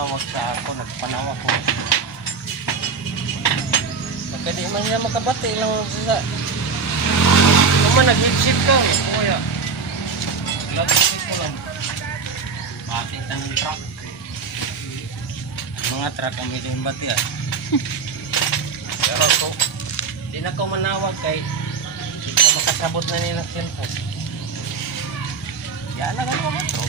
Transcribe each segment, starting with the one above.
manawag sa ako, nagpanawag ko. Pagka di man niya makabati lang sa naman nag-hip-ship ka. Kaya lag-hip ko lang. Bating tanong truck. Mga truck ang may bati ah. Pero kung di na ko manawag kay di ka makasabot na nila cellphone. Yan lang ang mga truck.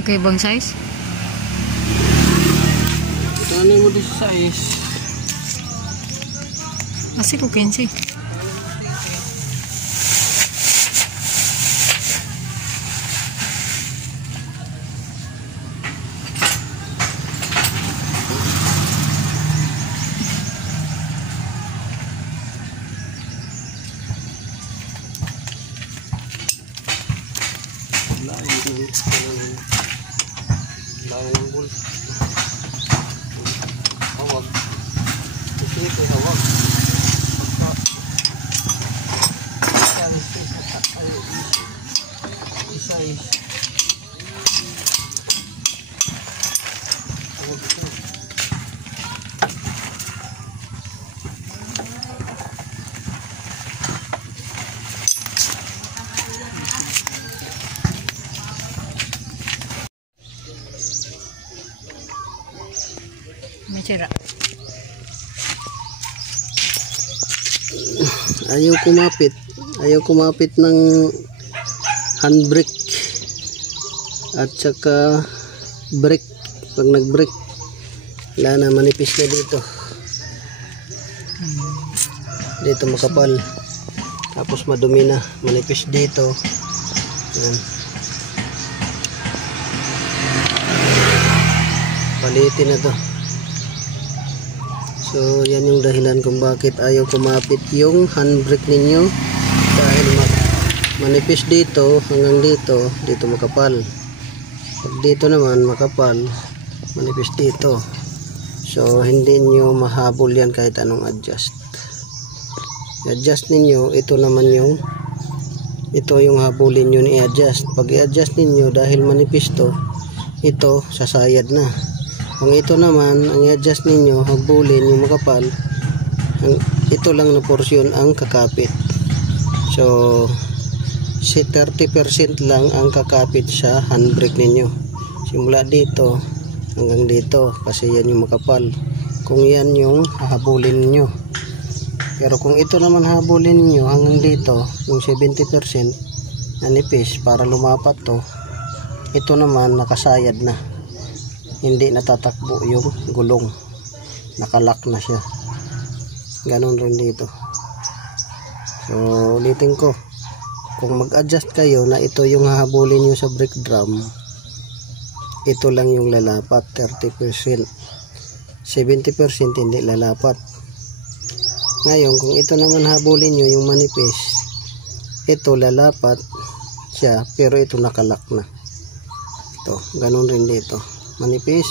Okay bang size? Ito ano mo din sa size? Kasi ko 15. Langgul. Hawag. Ito hawag. May sira. Ayaw kumapit ng handbrake at saka brake. Pag nag-brake wala na, manipis na dito makapal, tapos madumi na, manipis dito. Yan. Palitin na to. So yan yung dahilan kung bakit ayaw kumapit yung handbrake ninyo, dahil manipis dito hanggang dito makapal. Pag dito naman makapal, manipis dito. So hindi nyo mahabol yan kahit anong adjust. I-adjust ninyo, ito yung habulin nyo ni i-adjust. Pag i-adjust ninyo dahil manipis to, ito sasayad na. Kung ito naman ang i-adjust ninyo, habulin yung makapal, ito lang na porsyon ang kakapit. So 30% lang ang kakapit sa handbrake ninyo, simula dito hanggang dito, kasi yan yung makapal. Kung yan yung hahabulin niyo. Pero kung ito naman hahabulin niyo hanggang dito, yung 70% nanipis para lumapat to, ito naman nakasayad na, hindi natatakbo yung gulong, nakalock na siya. Ganon rin dito. So ulitin ko, kung mag-adjust kayo na ito yung hahabulin nyo sa brake drum, ito lang yung lalapat, 30%. 70% hindi lalapat. Ngayon kung ito naman habulin nyo yung manipis, ito lalapat siya, pero ito nakalock na. Ito, ganon rin dito, manipis,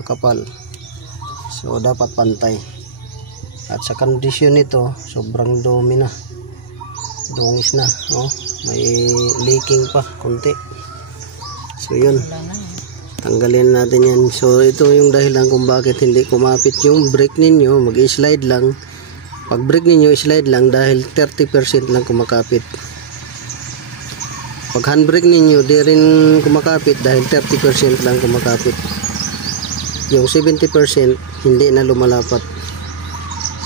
makapal. So dapat pantay. At sa kondisyon nito, sobrang dumi na, dungis na, oh, may leaking pa konti. So yun, Tanggalin natin yan. So ito yung dahilan kung bakit hindi kumapit yung brake ninyo. Mag-slide lang. Pag brake ninyo, slide lang dahil 30% lang kumakapit. Pag handbrake ninyo, di rin kumakapit dahil 30% lang kumakapit. Yung 70% hindi na lumalapat.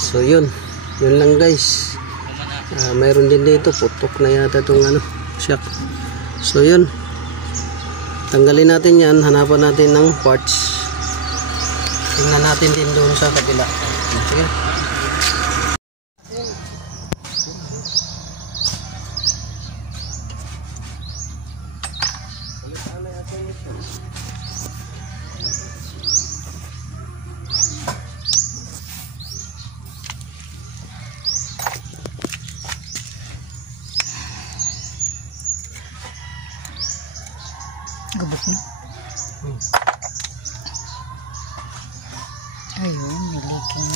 So yun lang guys. Mayroon din dito, putok na yata itong shock. So yun, tanggalin natin yan, hanapan natin ng parts. Tingnan natin din doon sa kabila. Sige. Gabok na. Ayun, may leaking.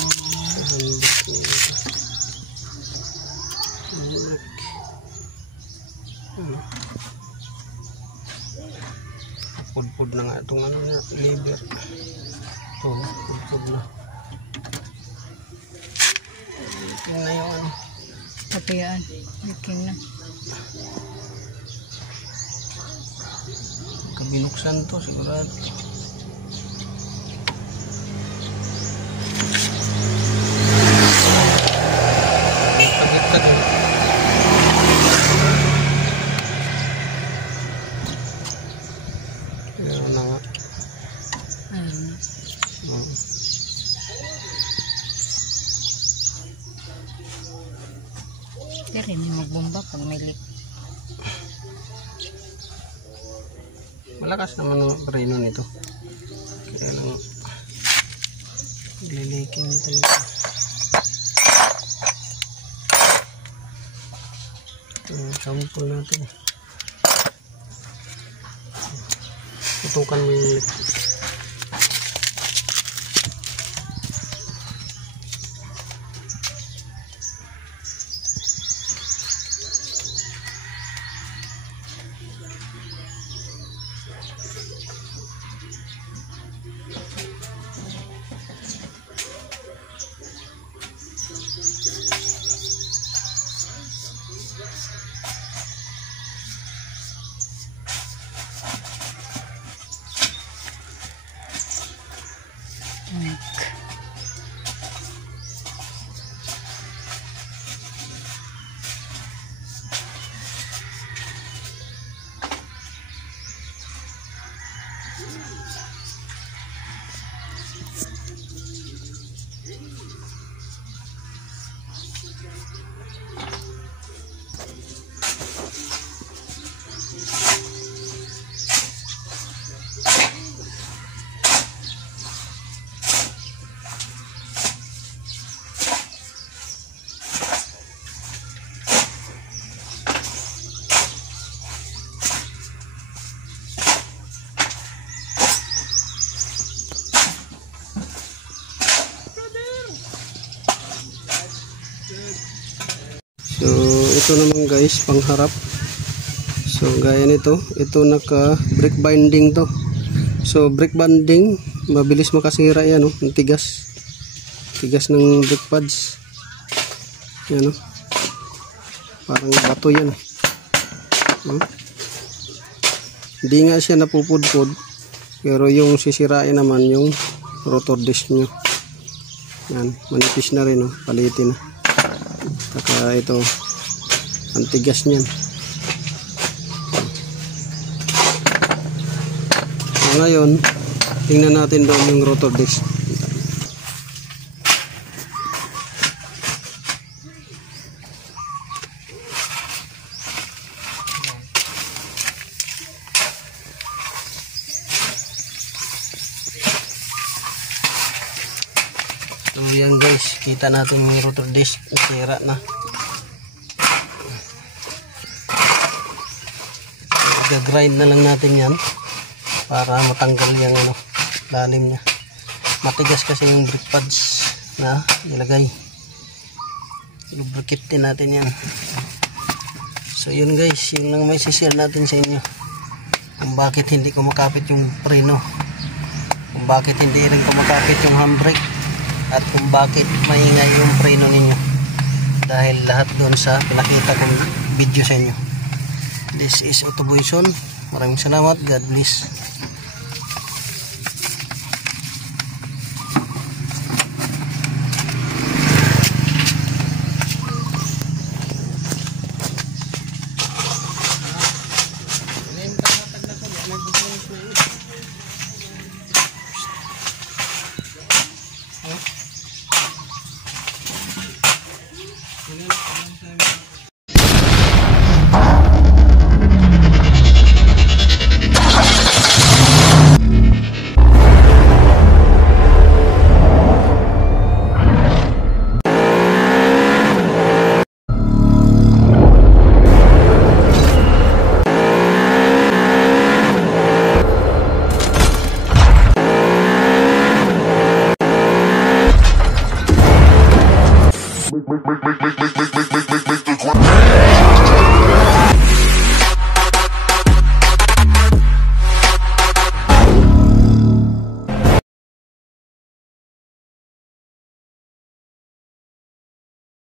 Pudpud na nga itong liver. Ito, pudpud na. Leaking na yung Papayaan. Leaking na. Binuksan to sigurado. Pagit din. Ayan na nga. Pero hindi magbomba pag may leak. Malakas naman ang preno nito. Kaya lang leaking na talaga. Ito yung sample natin. Tutukan mo yung leak. So ito naman guys, pangharap. So gaya nito, ito naka brake binding to. So brake binding, mabilis makasira yan, oh, ng tigas. Tigas ng brake pads. Yan, oh. Parang bato yan. Hindi nga siya napupudpud, pero yung sisirain naman yung rotor disc nyo. Yan, manipis na rin, oh, palitin na. Saka ito, ang tigas niyan. So ngayon, tingnan natin doon yung rotor disc. So yan guys, kita natin yung rotor disc, sira na. Gagrind na lang natin yan para matanggal yung lalim niya. Matigas kasi yung brake pads na ilagay. Lubricate din natin yan. So yun guys, yun lang may share natin sa inyo. kung bakit hindi kumakapit yung preno, kung bakit hindi rin kumakapit yung handbrake, at kung bakit maingay yung preno ninyo. Dahil lahat doon sa pinakita kong video sa inyo. This is Autoboyson. Maraming salamat. God bless.